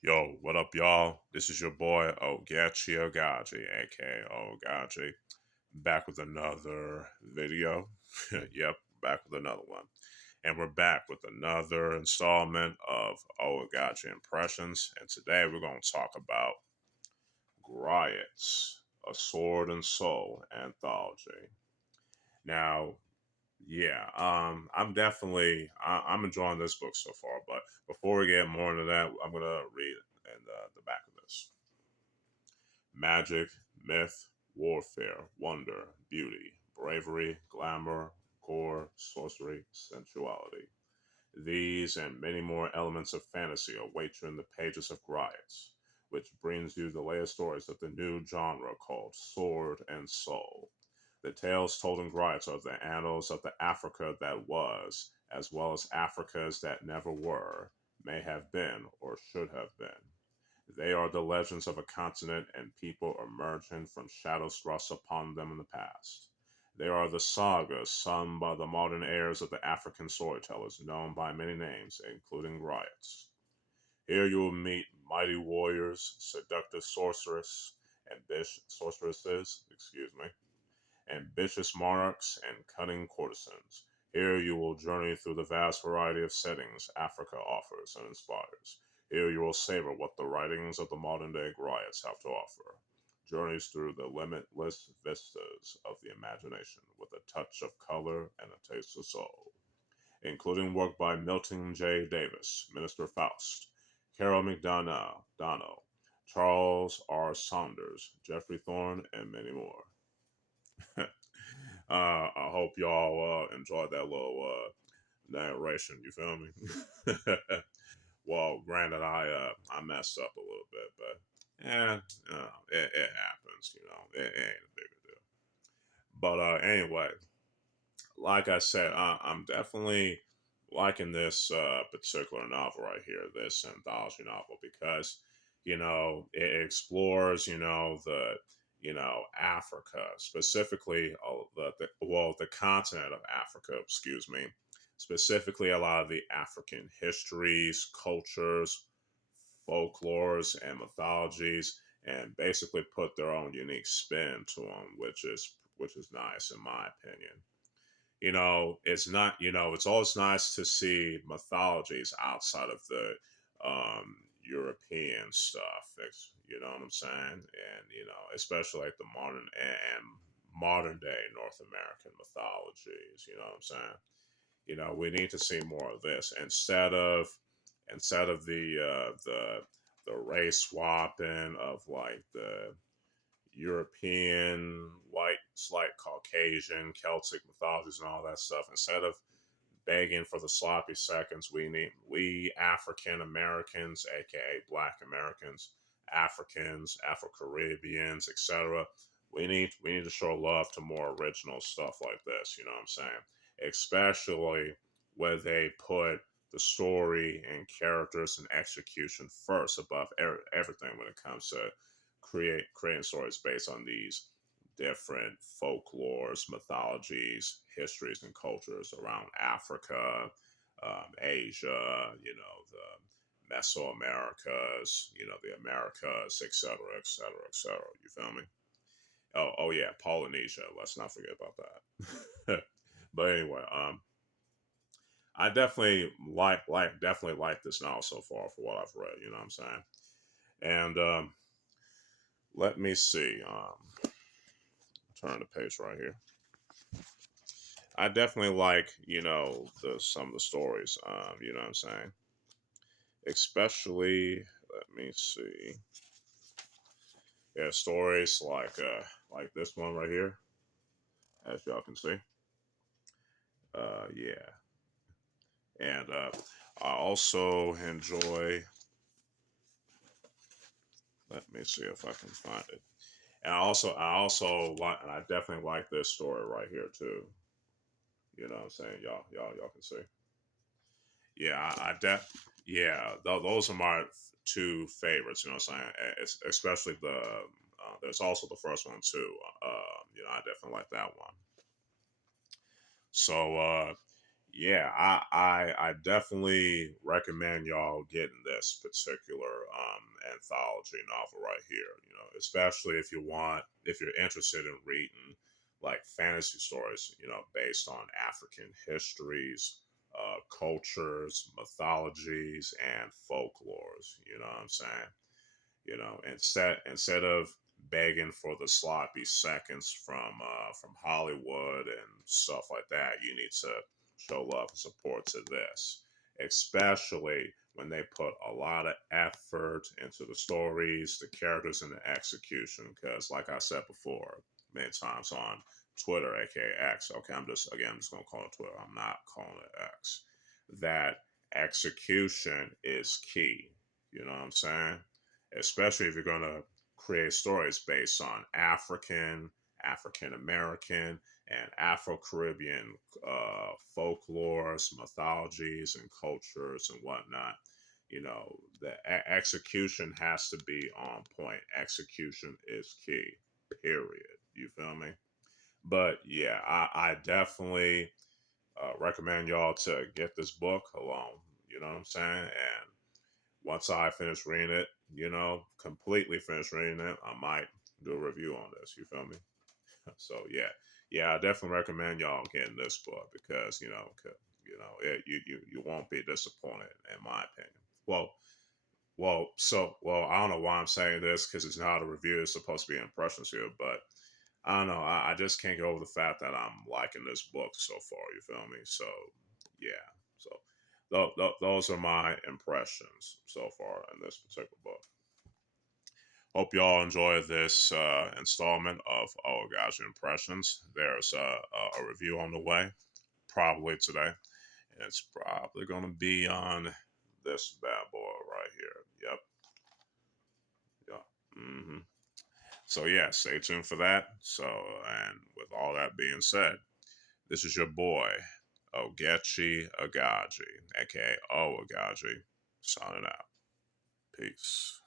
Yo, what up, y'all? This is your boy Oaghaji, aka Oaghaji, back with another video. Yep, back with another one. And we're back with another installment of Oaghaji Impressions. And today we're going to talk about Griots, A Sword and Soul Anthology. Now, yeah, I'm enjoying this book so far. But before we get more into that, I'm gonna read in the back of this. Magic, myth, warfare, wonder, beauty, bravery, glamour, gore, sorcery, sensuality. These and many more elements of fantasy await you in the pages of Griots, which brings you the latest stories of the new genre called Sword and Soul. The tales told in Griots are the annals of the Africa that was, as well as Africas that never were, may have been, or should have been. They are the legends of a continent and people emerging from shadows thrust upon them in the past. They are the sagas sung by the modern heirs of the African storytellers, known by many names, including Griots. Here you will meet mighty warriors, seductive sorceresses, ambitious monarchs, and cunning courtesans. Here you will journey through the vast variety of settings Africa offers and inspires. Here you will savor what the writings of the modern day Griots have to offer. Journeys through the limitless vistas of the imagination with a touch of color and a taste of soul, including work by Milton J. Davis, Minister Faust, Carol McDonough, Charles R. Saunders, Jeffrey Thorne, and many more. I hope y'all enjoyed that little narration. You feel me? Well, granted, I messed up a little bit, but yeah, it happens. It ain't a big deal. But anyway, like I said, I'm definitely liking this particular novel right here, this anthology novel, because it explores Africa, specifically the continent of Africa, excuse me, specifically a lot of the African histories, cultures, folklores, and mythologies, and basically put their own unique spin to them, which is nice in my opinion. It's not, it's always nice to see mythologies outside of the European stuff. You know what I'm saying? And, especially like the modern day North American mythologies. You know what I'm saying? We need to see more of this instead of the race swapping of like the European, white, slight Caucasian, Celtic mythologies and all that stuff. Instead of begging for the sloppy seconds, we African Americans, aka Black Americans, Africans, Afro Caribbeans, etc. We need to show love to more original stuff like this. You know what I'm saying? Especially where they put the story and characters and execution first above everything when it comes to creating stories based on these different folklores, mythologies, histories, and cultures around Africa, Asia, the Mesoamericas, the Americas, etc., etc., etc. You feel me? Oh yeah, Polynesia. Let's not forget about that. But anyway, I definitely like this novel so far for what I've read. You know what I'm saying? And let me see. Turn the page right here. I definitely like, some of the stories. You know what I'm saying? Especially, let me see. Yeah, stories like this one right here, as y'all can see. Yeah, and I also enjoy. Let me see if I can find it. And I also like, and I definitely like this story right here too. You know what I'm saying? Y'all can see. Yeah, yeah, those are my two favorites. You know what I'm saying? Especially there's also the first one too. I definitely like that one. So Yeah, I definitely recommend y'all getting this particular anthology novel right here. You know, especially if you're interested in reading like fantasy stories, you know, based on African histories, cultures, mythologies, and folklores. You know what I'm saying? You know, instead of begging for the sloppy seconds from Hollywood and stuff like that, you need to show love and support to this, especially when they put a lot of effort into the stories, the characters, and the execution. Because, like I said before, many times on Twitter, aka X. Okay, I'm just gonna call it Twitter. I'm not calling it X. That execution is key. You know what I'm saying? Especially if you're going to create stories based on African American, and Afro Caribbean folklores, mythologies, and cultures and whatnot. You know, the execution has to be on point. Execution is key, period. You feel me? But yeah, I definitely recommend y'all to get this book alone. You know what I'm saying? And once I finish reading it, you know, completely finish reading it, I might do a review on this. You feel me? So yeah, I definitely recommend y'all getting this book because you won't be disappointed in my opinion. Well, I don't know why I'm saying this because it's not a review. It's supposed to be impressions here, but I don't know. I just can't get over the fact that I'm liking this book so far. You feel me? So yeah. So those are my impressions so far in this particular book. Hope you all enjoy this installment of Oaghaji Impressions. There's a review on the way, probably today. And it's probably going to be on this bad boy right here. Yep. Yep. So, yeah, stay tuned for that. So, and with all that being said, this is your boy, Oaghaji, aka Oaghaji, signing out. Peace.